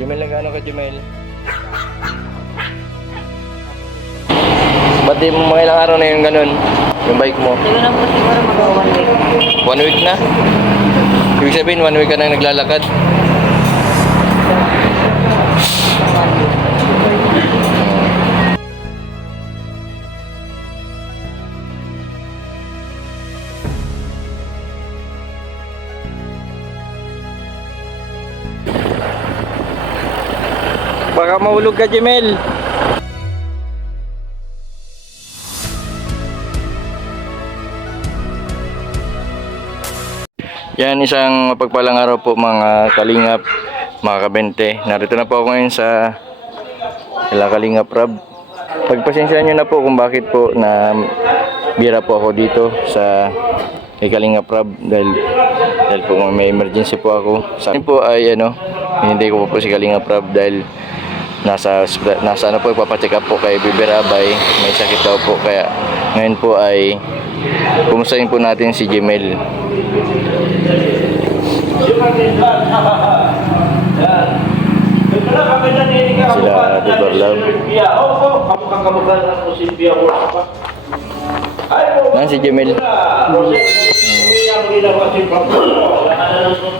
Jumel, nag-ano ka, Jumel? Ba't di mo mga ilang araw na yung ganun? Yung bike mo? Hindi ko lang po siguro magawa one week. One week na? Ibig sabihin, one week ka nang naglalakad? Baka mahulog ka, Jemel. Yan, isang mapagpalang araw po mga kalingap, mga kabente. Narito na po ako ngayon sa Kala Kalingap Rab. Pagpasensyahan nyo na po kung bakit po na bira po ako dito sa Kalingap Rab dahil, dahil po may emergency po ako. Sa po ay ano, hindi ko po po si Kalingap Rab dahil nasa nasa ano po ipapacheck up po kay Bibi Rabay may sakit daw po kaya ngayon po ay kumustahin po natin si Jemel Sila Dr. Love. Nan si Jemel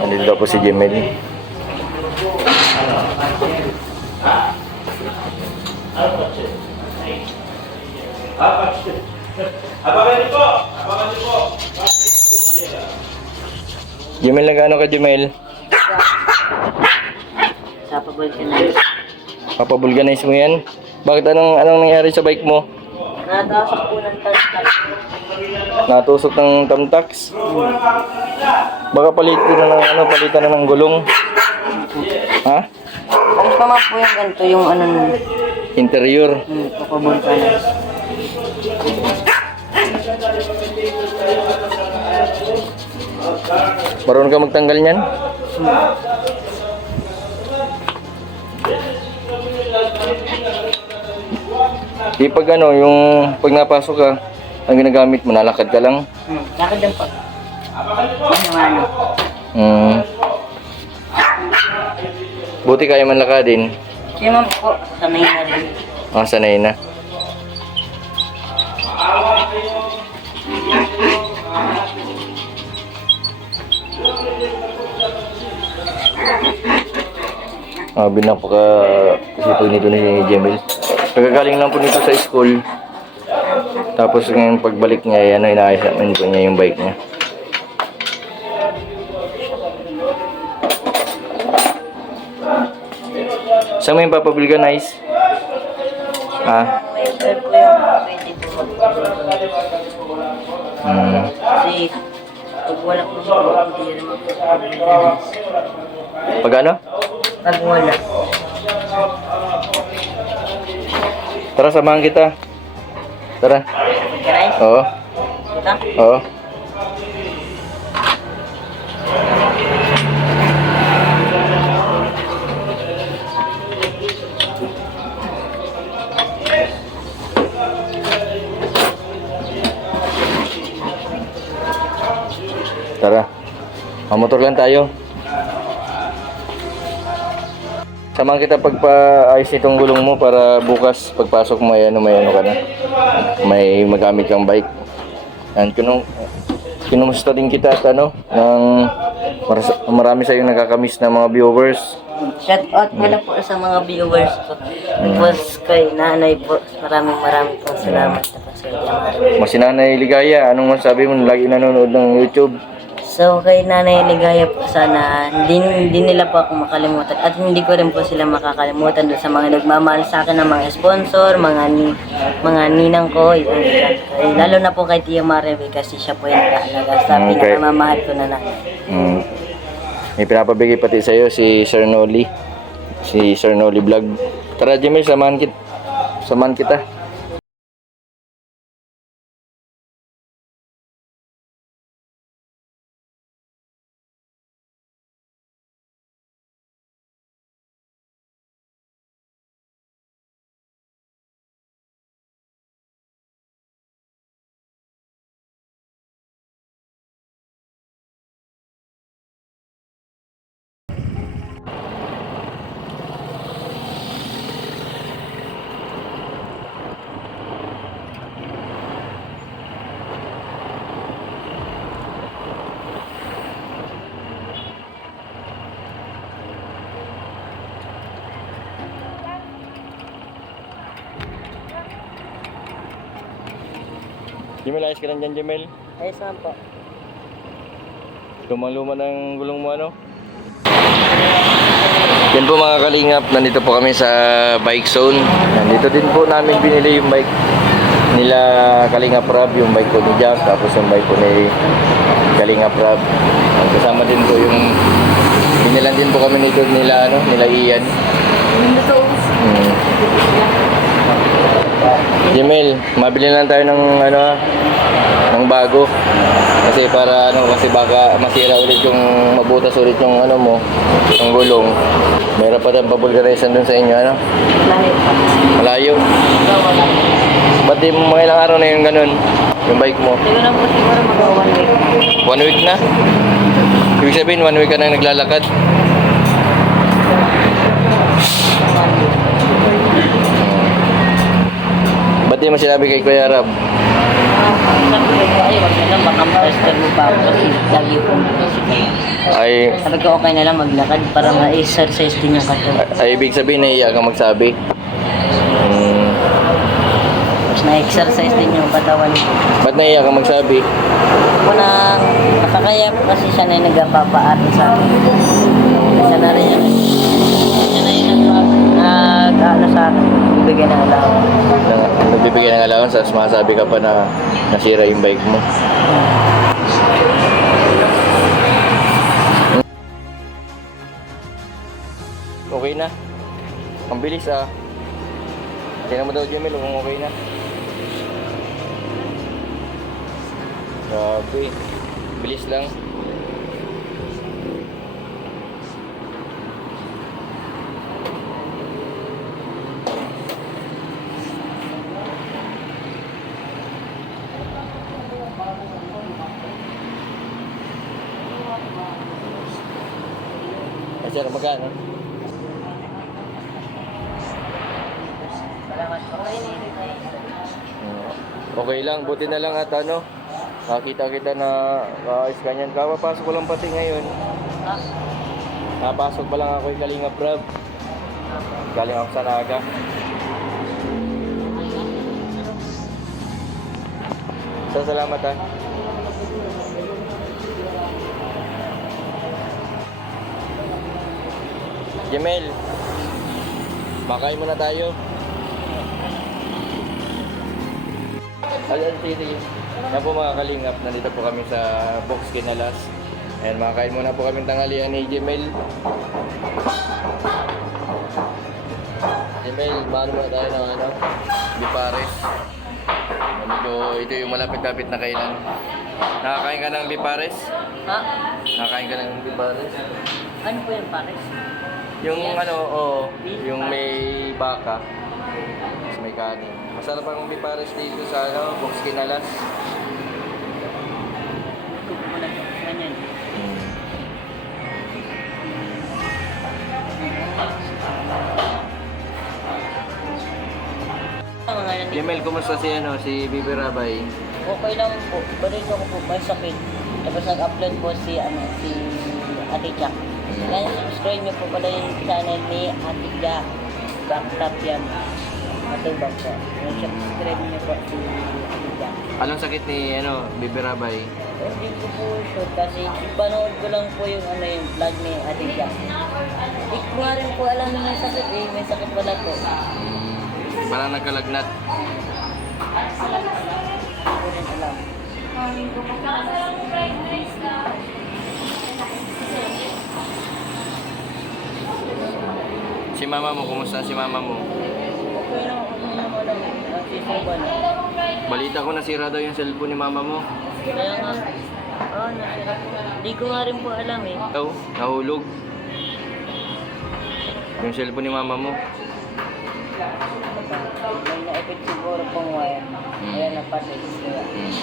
Nandito daw po si Jemel Abangan niyo po! Abangan niyo po! Jemel nag-ano ka Jemel Sa na. Papabulganize mo yan Bakit anong, anong nangyari sa bike mo? Natasok po ng tastak. Natusok ng tamtax Baka palitan na ng ano, palitan na ng gulong Ha? Alam pa po yung ganito, yung ano. Interior Hmm, papabol ka na. Marunong ka magtanggal niyan? Di pag ano, yung pag napasok ka, ang ginagamit mo, nalakad ka lang. Hmm, lakad din po. Ano ano. Mm. Buti kaya man lakadin. Si ma'am po, sanay na rin. Ah, sanay na. Ah, binapaka kasi nito ni Jemel. Pagkagaling lang po nito sa school. Tapos ngayon pagbalik niya, ano, inaayos namin po niya yung bike niya. Saan mo yung papabulganize? Ah, May sir po yung pwede po. mm. Kasi pag wala po, hindi naman. Pag ano? Pag wala. Tara, samahan kita. Tara. Oo. Oo. Mamotor lang tayo. Samahan kita pagpa-ayos nitong gulong mo para bukas pagpasok mo ay ano, may ano ka na. May magamit kang bike. And kinung kinumusta din kita at ano, ng marami sa yung nakakamiss na mga viewers. Shout out mo na po sa mga viewers ko. Tapos kay nanay po, maraming maraming po salamat na po sa inyo. Masinanay Ligaya, anong masabi mo lagi nanonood ng YouTube? So kay Nanay Ligaya po sana hindi, hindi nila po ako makalimutan at hindi ko rin po sila makakalimutan doon sa mga nagmamahal sa akin ng mga sponsor, mga ni, mga ninang ko, yun. Kay- lalo na po kay Tia Mareve kasi siya po yung nakalaga sa Okay. pinakamamahal ko na nanay. Mm. May pinapabigay pati sa'yo si Sir Noli. Si Sir Noli Vlog. Tara Jimmy, samahan, kit samahan kita. Jemel, ayos ka lang dyan, Jemel. Ayos naman po. Lumang-luma ng gulong mo, ano? Yan po mga kalingap, nandito po kami sa bike zone. Nandito din po namin binili yung bike nila Kalingap Rob, yung bike po ni Jack, tapos yung bike po ni Kalingap. At Kasama din po yung binilan din po kami nito nila ano, nila Ian. Hmm. Jemel, mabili lang tayo ng ano ng bago. Kasi para ano kasi baka masira ulit yung mabutas ulit yung ano mo, yung gulong. Meron pa tayong pabulgarizan dun sa inyo ano. Malayo. Wala. Ba't di mo mga ilang araw na yung ganun? Yung bike mo. Hindi ko lang po siguro mag one week. One week na? Ibig sabihin, one week ka na naglalakad. Ba't di mo sinabi kay Kuya Rab? Ay, Sabi okay na lang maglakad para ma-exercise din yung katawan. ay ibig sabihin, naiiyak kang magsabi. Hmm. Na-exercise din yung katawan. Ba't naiiyak kang magsabi? Ako na, nakakaya po kasi siya na yung nagpapaati sa akin. Siya na rin yun. Siya na yung nag, nag, sa akin. Bibigyan ng alaw. Na, nagbibigay ng allowance, tapos masasabi ka pa na nasira yung bike mo. Okay na. Ang bilis ah. Tingnan mo daw, Jamil, kung okay na. Grabe. Bilis lang. Ay, sir, magkano? Salamat po. Okay lang, buti na lang at ano, nakita kita na kaayos ka niyan. Kapapasok ko lang pati ngayon. Ha? Napasok pa lang ako yung Kalinga Prab. Galing ako sa Naga. So, salamat ah. Jamel, makain muna tayo. Ayan, sige. Yan po mga kalingap, nandito po kami sa Box Kinalas. And makakain muna po kami tanghalian ni Jemel. Jemel, maano muna tayo ng ano, bipares. Medyo ito yung malapit-lapit na kainan. Nakakain ka ng bipares? Ha? Nakakain ka ng bipares? Ano po yung pares? Yung ano, oo, yung may baka. May kanin. Masarap ang bipares dito sa ano, Box Kinalas. Jemel, kumusta si ano, si Bibi Rabay? Okay lang po. Balik ako po. May sakit. Tapos nag-upload po si, ano, si Ate Jack. Kaya subscribe niyo po pala yung channel ni Ate Jack. Backtop yan. Matubang po. Yung subscribe niyo po si Jack. Anong sakit ni ano, Bibi Rabay? Hindi ko po sure kasi panood ko lang po yung ano yung vlog ni Ate Jack. Hindi ko nga rin po alam na may sakit eh. May sakit pala po. Hmm, parang nagkalagnat. Hindi ko rin alam. Si mama mo, kumusta si mama mo? Balita ko nasira daw yung cellphone ni mama mo. Kaya nga, ah, nasira. Hindi ko nga rin po alam eh. Daw, nahulog. Yung cellphone ni mama mo. May na-effect siguro pong wire. Kaya napatay. Kaya, Hmm.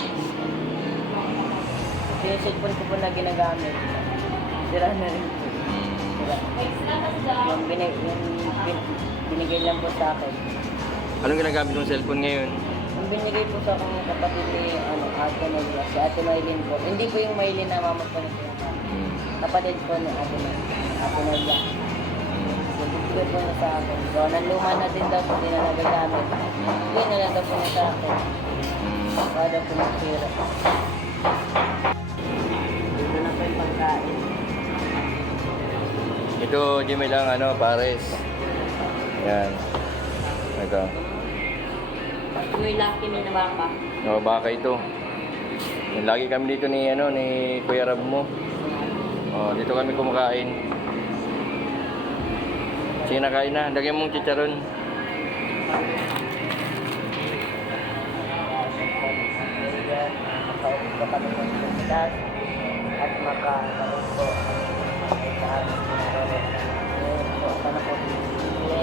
yung cellphone ko po na ginagamit. Sira na rin. Hmm. Yung, binig, yung bin, binigay lang po sa akin. Anong ginagamit mong cellphone ngayon? Yung binigay po sa akin ng kapatid ni ano, Ate Noelia, si Ate Noelin po. Hindi po yung Maylin na mama po nito. Hmm. Kapatid po ni Ate Noelia. Ate Noelia. Yung bigay po niya sa akin. So, nanluma na din daw po, hindi na nagagamit. Hindi na lang daw po niya sa akin. Hmm. Kada po ng Ito, Jimmy lang, ano, pares. Yan. Ito. May laki may nabaka. No, baka ito. Yan, Lagi kami dito ni, ano, ni Kuya Rab mo. Oh, dito kami kumakain. Sige na, kain na. Lagyan mong chicharon. At makakaroon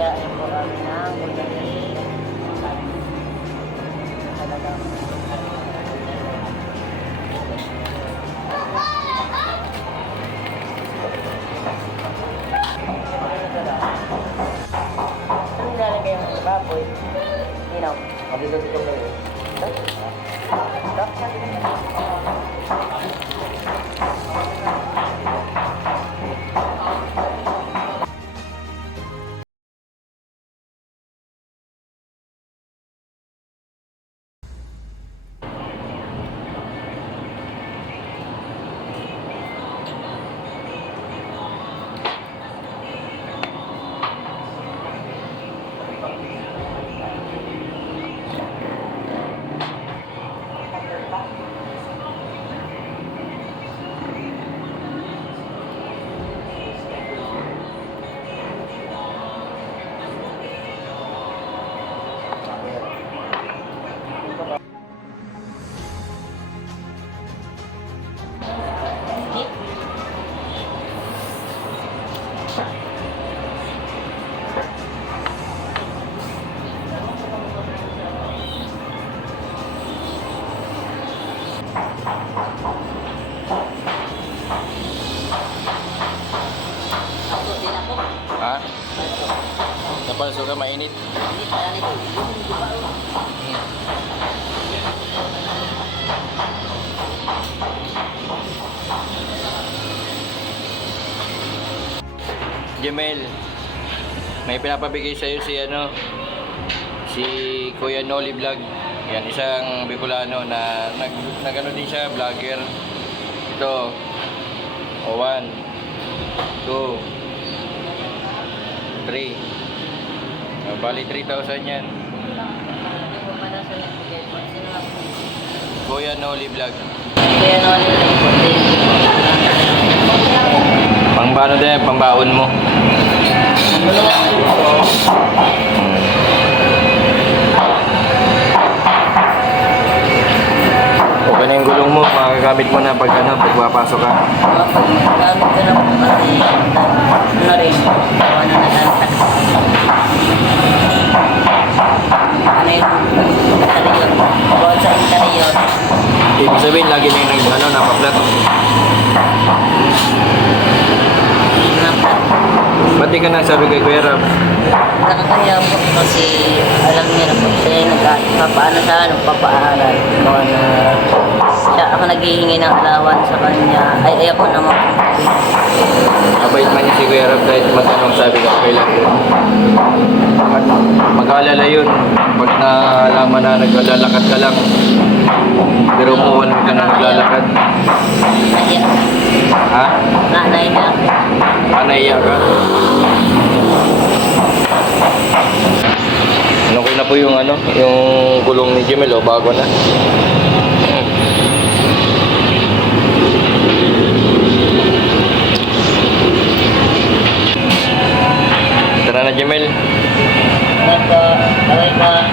nilayain po kami ng gulay. Talagang Napalso ka, mainit. Hindi pala nito. Jemel, may pinapabigay sa'yo si ano, si Kuya Noli Vlog. Yan, isang Bicolano na nag, nagano din siya, vlogger. Ito, o one, two, three. Ah, bali 3,000 yan. Kuya Noli Vlog. Kuya Noli. Pangbano din, pambaon mo. Okay na yung gulong mo, makagamit mo na pag ano, pagpapasok ka. Gamit ko na kasi ano rin, gawa na natantak. Ano yung interior, bawat sa interior. Ibig sabihin, lagi na yung ano, napaplat. Ba't di ka nagsabi kay Kuya Rab? Nakakaya po kasi alam niya na po siya yung nagpapaano sa ano, papaaral. Gawa na siya ako naghihingi ng alawan sa kanya. Ay, ayaw ko naman po. Mabait man niya si Kuya Rab kahit magtanong sabi ka okay lang yun. Mag, mag-aalala yun. Pag naalaman na naglalakad ka lang. Pero kung ka na naglalakad. Nahiya. Ha? Nanay na. Ah, naiyak ka? Ano ko na po yung ano, yung gulong ni Jimel, oh, bago na. Tara na Jimel. Po. Bye po.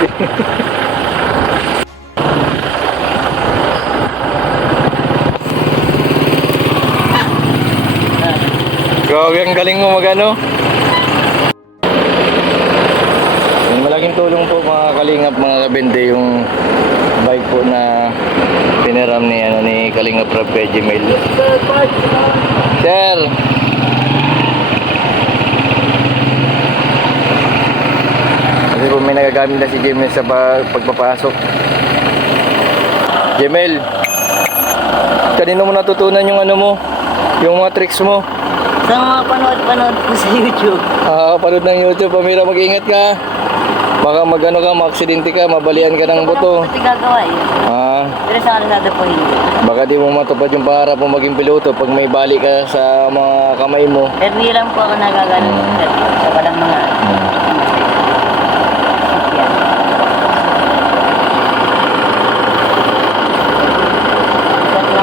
Grabe, ang galing mo magano. Malaking tulong po mga kalingap, mga kabende, yung bike po na piniram ni, ano, ni Kalingap Rob Gmail. Sir! Po may nagagamit na si Gmail sa pa- pagpapasok. Gmail! Kanino mo natutunan yung ano mo? Yung mga tricks mo? Sa mga panood-panood ko sa YouTube. Ah, panood ng YouTube, pamira mag-ingat ka. Baka magano ka, maaksidente ka, mabalian ka ng buto. Pati gagawa eh. Ah, Pero sa kalsada po hindi. baka di mo matupad yung pangarap mo maging piloto pag may bali ka sa mga kamay mo. Pero di lang po ako nagagano sa walang mga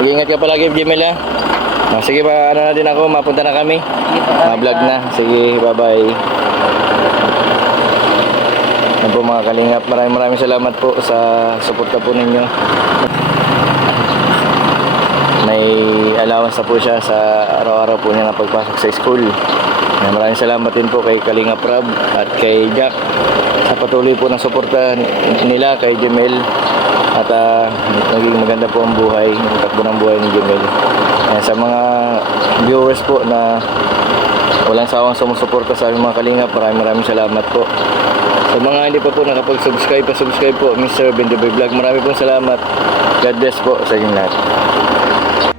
Mag-ingat ka palagi, Jimel ha. Ah, sige ba, ano na din ako, mapunta na kami. Ma-vlog na. Sige, bye-bye. Yan po mga kalingap, maraming maraming salamat po sa suporta po ninyo. May allowance na po siya sa araw-araw po niya na pagpasok sa school. Yan, maraming salamat din po kay Kalingap Rab at kay Jack sa patuloy po ng suporta nila kay Jemel at ah, naging maganda po ang buhay, ang takbo ng buhay ni Jemel. Yan, sa mga viewers po na walang sawang sumusuporta sa aming mga kalingap. Maraming maraming salamat po. Sa mga hindi pa po nakapag-subscribe, pa-subscribe po Mr. Bendiboy Vlog. Marami pong salamat. God bless po sa inyong lahat.